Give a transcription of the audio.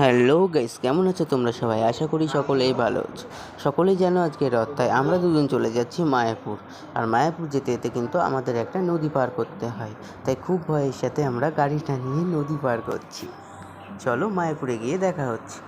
Hello guys, কেমন আছো তোমরা সবাই? আশা করি সকলেই ভালো আছো। সকলেই জানো আজকে রথ, তাই আমরা দুজন চলে যাচ্ছি মায়াপুর। আর মায়াপুর যেতে যেতে কিন্তু আমাদের একটা নদী পার করতে হয়, তাই খুব ভয়ের সাথে আমরা গাড়িটা নিয়ে নদী পার করছি। চলো মায়াপুরে গিয়ে দেখা হচ্ছে।